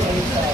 Friday.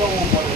go on